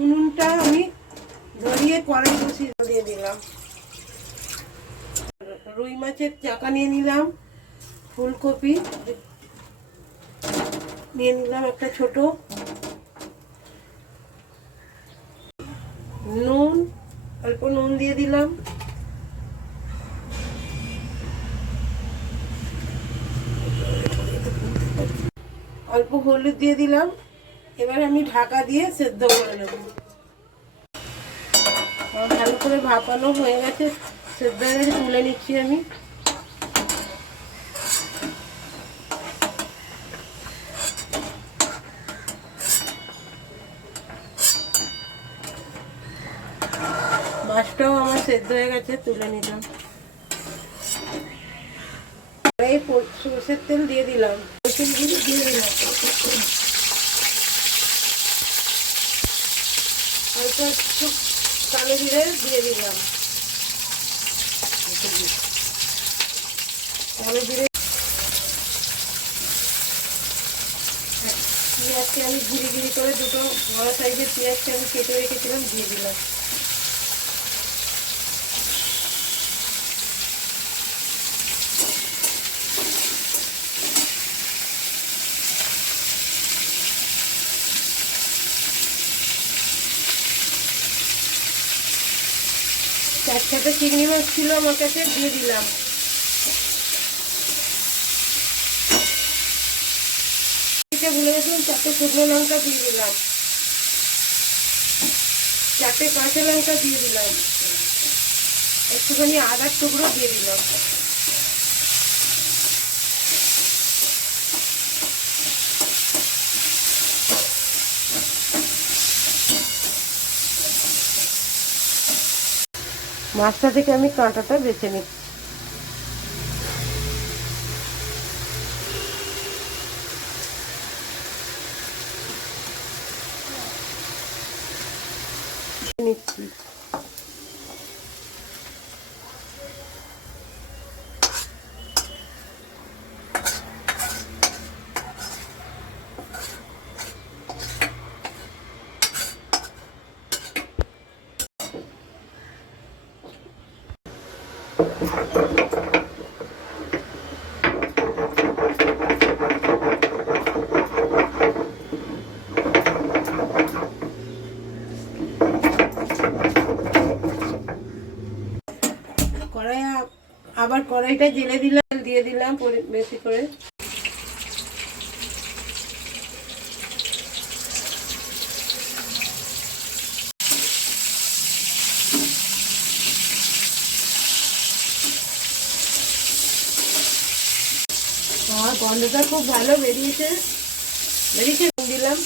উনুনটা আমি ধরিয়ে কড়াই বসিয়ে দিয়ে দিলাম। রুই মাছের চাকা নিয়ে নিলাম, ফুলকপি নিয়ে নিলাম একটা ছোট, নুন অল্প নুন দিয়ে দিলাম, অল্প হলুদ দিয়ে দিলাম। এবার আমি ঢাকা দিয়ে সেদ্ধ করে নেব। ভালো করে ভাপানো হয়ে গেছে, সেদ্ধ হয়ে গেছে, তুলে নিচ্ছি আমি। মাছটাও আমার সেদ্ধ হয়ে গেছে, তুলে নিলাম। এই সরষের তেল দিয়ে দিলাম, দিয়ে দিলাম অল্প একটু কালো জিরে দিয়ে দিলাম। কালো জিরে, পেঁয়াজকে আমি ঘিরি ঘিরি করে দুটো বড় সাইজের পেঁয়াজকে আমি কেটে রেখেছিলাম দিয়ে দিলাম। চার ছটা চিংড়ি মাছ ছিল আমার কাছে, দিয়ে দিলাম। ভুলে গেছিলাম, 4টে শুকনো লঙ্কা দিয়ে দিলাম, 4টে কাঁচা লঙ্কা দিয়ে দিলাম, একটুখানি আদার টুকরো দিয়ে দিলাম। মাছটা থেকে আমি কাঁটাটা বেছে নিচ্ছি। আবার কড়াইটা জেলে দিলাম, দিয়ে দিলাম বেশি করে। আর গন্ধটা খুব ভালো বেরিয়েছে দিলাম।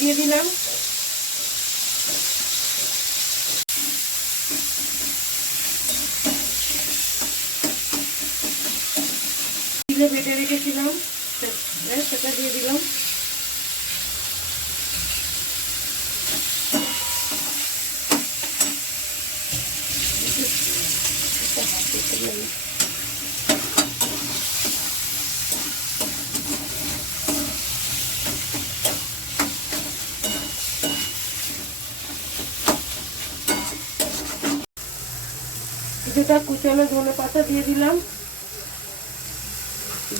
দিয়ে দিলাম, বেটে রেখেছিলাম সেটা দিয়ে দিলাম। কিছুটা কুচানো ধনে পাতা দিয়ে দিলাম,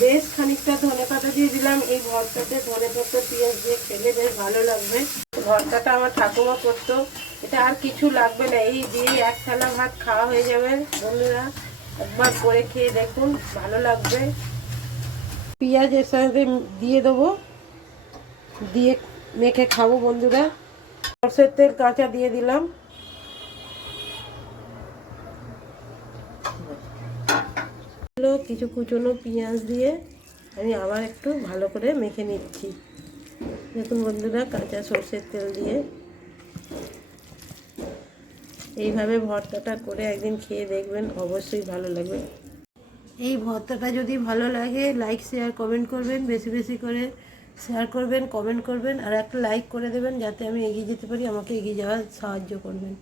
বেশ খানিকটা ধনে পাতা দিয়ে দিলাম। এই ভর্তাতে ধনে পাতা পেঁয়াজ দিয়ে খেলে বেশ ভালো লাগবে। ভর্তাটা আমার ঠাকুমা করতো, এটা আর কিছু লাগবে না, এই দিয়ে এক থালা ভাত খাওয়া হয়ে যাবে। বন্ধুরা একবার করে খেয়ে দেখুন, ভালো লাগবে। পেঁয়াজ এর সাথে দিয়ে দেবো, দিয়ে মেখে খাবো বন্ধুরা। সরষের তেল কাঁচা দিয়ে দিলাম, কিছু কুচনো পেঁয়াজ দিয়ে আমি আবার একটু ভালো করে মেখে নিচ্ছি। দেখুন বন্ধুরা, কাঁচা সরষের তেল দিয়ে এইভাবে ভর্তাটা করে একদিন খেয়ে দেখবেন, অবশ্যই ভালো লাগবে। এই ভর্তাটা যদি ভালো লাগে লাইক শেয়ার কমেন্ট করবেন, বেশি বেশি করে শেয়ার করবেন, কমেন্ট করবেন, আর একটা লাইক করে দেবেন যাতে আমি এগিয়ে যেতে পারি, আমাকে এগিয়ে যাওয়ার সাহায্য করবেন।